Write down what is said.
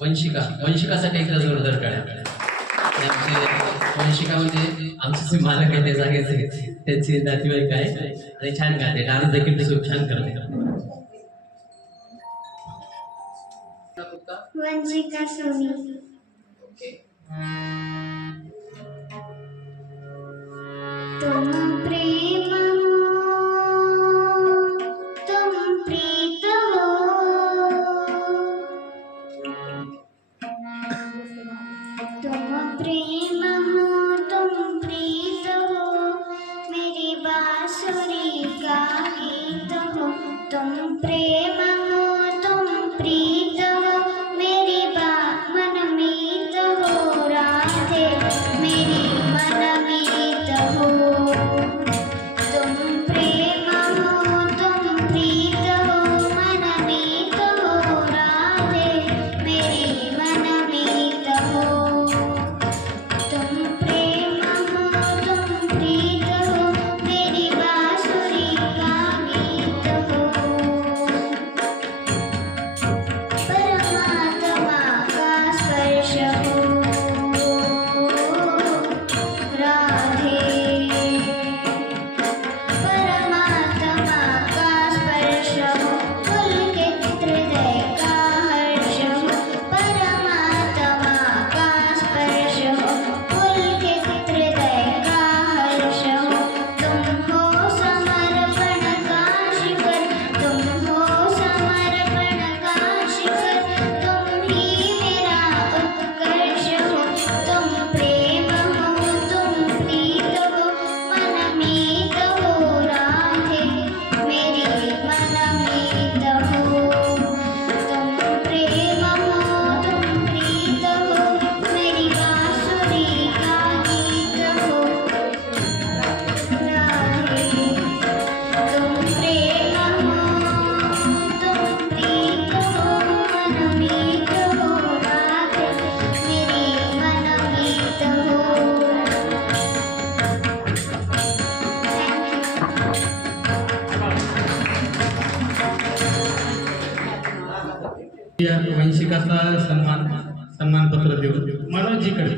वंशिका वंशिकासाठी एकदा जोरदार टाळ्या. त्यांचे वंशिका म्हणजे आमचे जे मालक आहे ते जागेचे त्यांचे नातेवाईक आहे आणि छान गाते, डान्स देखील खूप छान करते. वंशिका सोनी. तुम प्रेम हो, तुम प्रीत हो, तुम प्रेम हो, तुम प्रीत हो, मेरी बांसुरी का गीत हो. तुम प्रेम हो, तुम प्रीत हो, मेरी मनमीत हो, राधे मेरी मनमीत हो. तुम प्रेम हो, तुम प्रीत हो, मनमीत हो, राधे मेरी मनमीत हो. तुम प्रेम हो, तुम प्रीत हो, मेरी बांसुरी का गीत हो. परमात्मा का स्पर्श हो, राधे परमात्मा का स्पर्श हो, पुलकित हृदय का हर्ष हो. परमात्मा का स्पर्श हो, पुलकित हृदय का हर्ष हो. तुम हो समर्पण का शिखर, तुम हो समर्पण का शिखर, तुम ही मेरा उत्कर्ष हो. तुम प्रेम हो, तुम प्रीत हो, मनमीत हो, राधे मेरी मनमीत हो. तुम प्रेम हो, तुम प्रीत हो, मेरी बांसुरी का गीत हो, राधे. तुम प्रेम हो, तुम प्रीत हो, मनमीत हो, राधे मेरी मनमीत हो. या वंशिकाचा सन्मानपत्र देऊ मनोजी कडे.